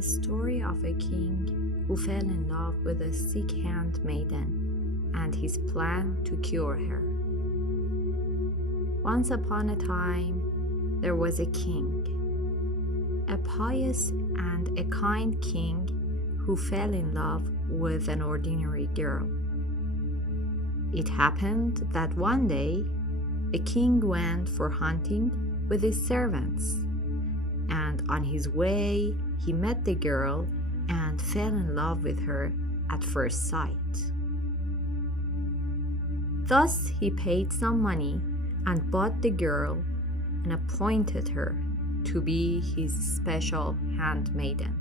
the story of a king who fell in love with a sick handmaiden and his plan to cure her. Once upon a time, there was a king, a pious and a kind king who fell in love with an ordinary girl. It happened that one day, the king went for hunting with his servants, and on his way, he met the girl and fell in love with her at first sight. Thus, he paid some money and bought the girl and appointed her to be his special handmaiden.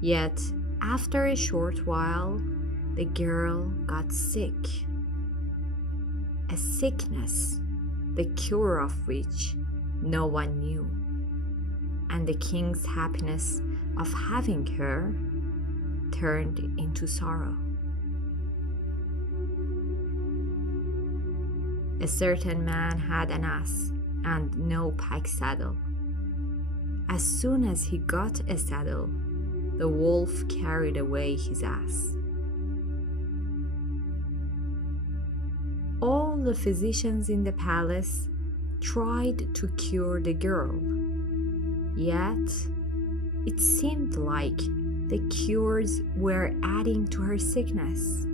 Yet, after a short while, the girl got sick. A sickness, the cure of which no one knew, and the king's happiness of having her turned into sorrow. A certain man had an ass and no packsaddle. As soon as he got a saddle, the wolf carried away his ass. All the physicians in the palace tried to cure the girl, yet it seemed like the cures were adding to her sickness.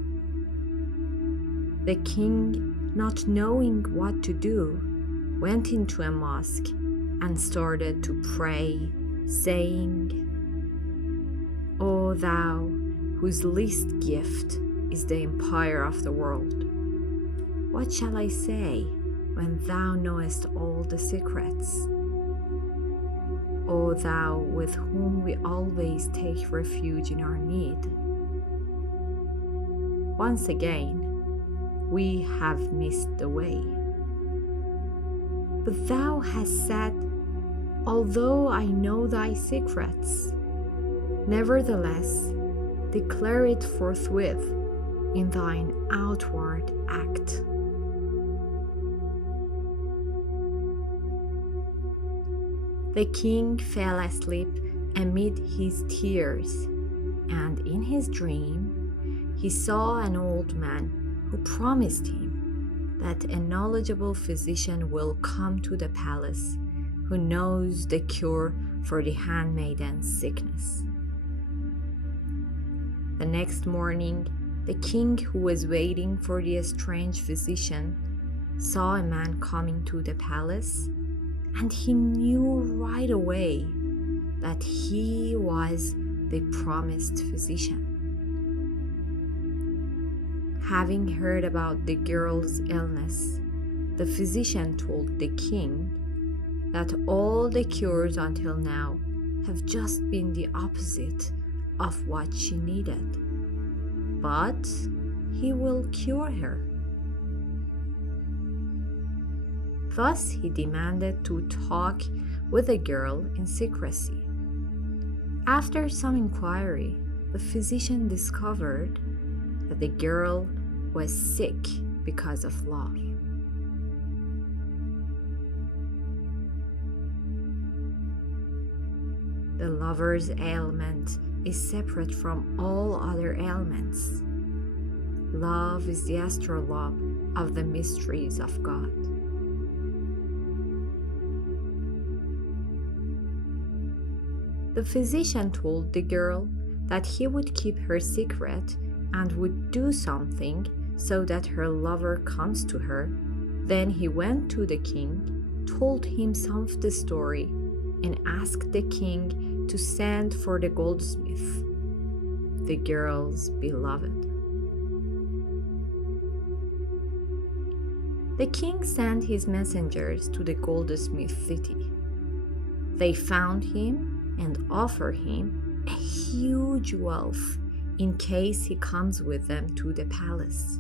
The king, not knowing what to do, went into a mosque and started to pray, saying, "O thou, whose least gift is the empire of the world, what shall I say when thou knowest all the secrets? O thou with whom we always take refuge in our need. Once again, we have missed the way. But thou hast said, although I know thy secrets, nevertheless, declare it forthwith in thine outward act." The king fell asleep amid his tears, and in his dream, he saw an old man who promised him that a knowledgeable physician will come to the palace who knows the cure for the handmaiden's sickness. The next morning, the king, who was waiting for the strange physician, saw a man coming to the palace, and he knew right away that he was the promised physician. Having heard about the girl's illness, the physician told the king that all the cures until now have just been the opposite of what she needed, but he will cure her. Thus, he demanded to talk with the girl in secrecy. After some inquiry, the physician discovered that the girl was sick because of love. The lover's ailment is separate from all other ailments. Love is the astrolabe of the mysteries of God. The physician told the girl that he would keep her secret and would do something so that her lover comes to her. Then he went to the king, told him some of the story, and asked the king to send for the goldsmith, the girl's beloved. The king sent his messengers to the goldsmith city. They found him and offered him a huge wealth in case he comes with them to the palace.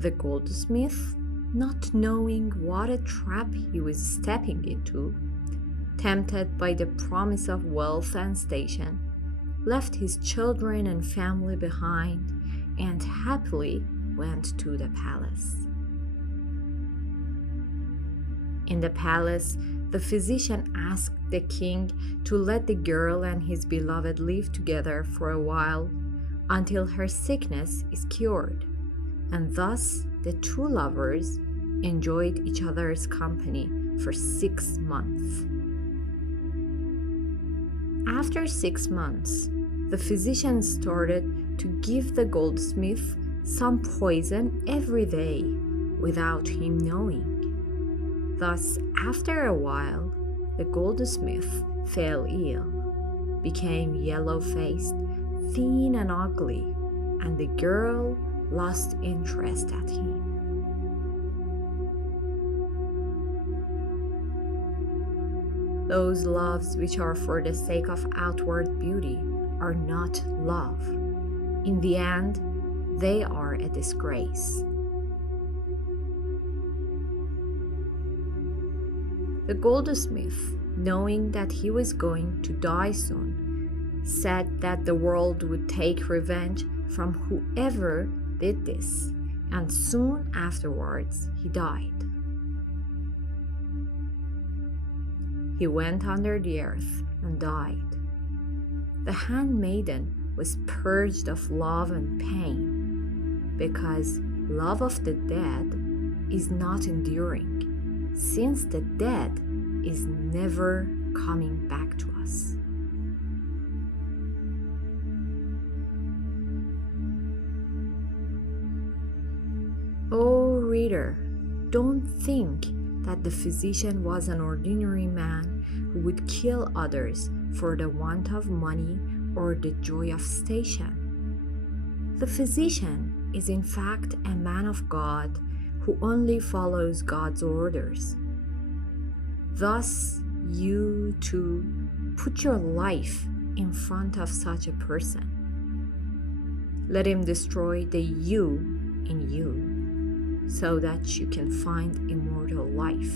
The goldsmith, not knowing what a trap he was stepping into, tempted by the promise of wealth and station, left his children and family behind and happily went to the palace. In the palace, the physician asked the king to let the girl and his beloved live together for a while until her sickness is cured, and thus the two lovers enjoyed each other's company for 6 months. After 6 months, the physician started to give the goldsmith some poison every day without him knowing. Thus, after a while, the goldsmith fell ill, became yellow-faced, thin and ugly, and the girl lost interest at him. Those loves which are for the sake of outward beauty are not love. In the end, they are a disgrace. The goldsmith, knowing that he was going to die soon, said that the world would take revenge from whoever did this, and soon afterwards he died. He went under the earth and died. The handmaiden was purged of love and pain, because love of the dead is not enduring, since the dead is never coming back to us. Oh, reader, don't think that the physician was an ordinary man who would kill others for the want of money or the joy of station. The physician is in fact a man of God who only follows God's orders. Thus, you too put your life in front of such a person. Let him destroy the you in you, so that you can find immortal life.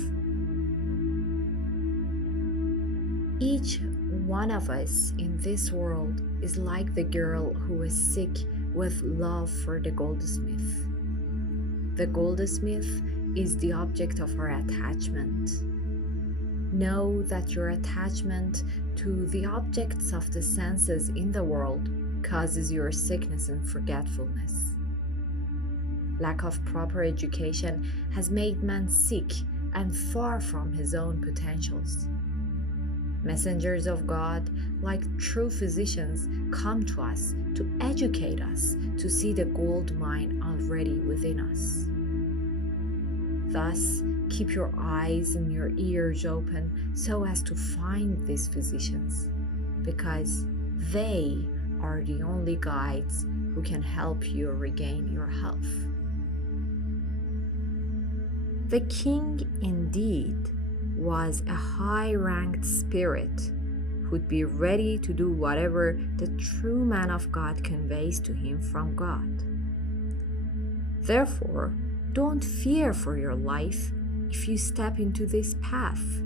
Each one of us in this world is like the girl who was sick with love for the goldsmith. The goldsmith is the object of our attachment. Know that your attachment to the objects of the senses in the world causes your sickness and forgetfulness. Lack of proper education has made man sick and far from his own potentials. Messengers of God, like true physicians, come to us to educate us to see the gold mine already within us. Thus, keep your eyes and your ears open so as to find these physicians, because they are the only guides who can help you regain your health. The king, indeed, was a high-ranked spirit who'd be ready to do whatever the true man of God conveys to him from God. Therefore, don't fear for your life if you step into this path.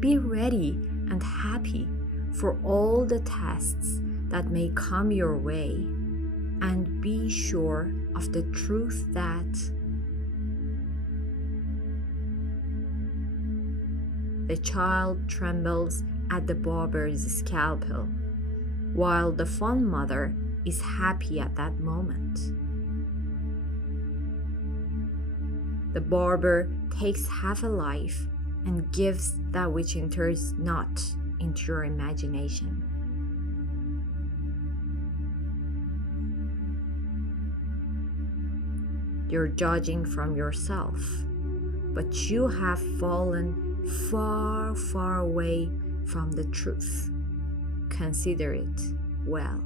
Be ready and happy for all the tests that may come your way, and be sure of the truth that the child trembles at the barber's scalpel, while the fond mother is happy at that moment. The barber takes half a life and gives that which enters not into your imagination. You're judging from yourself, but you have fallen far, far away from the truth. Consider it well.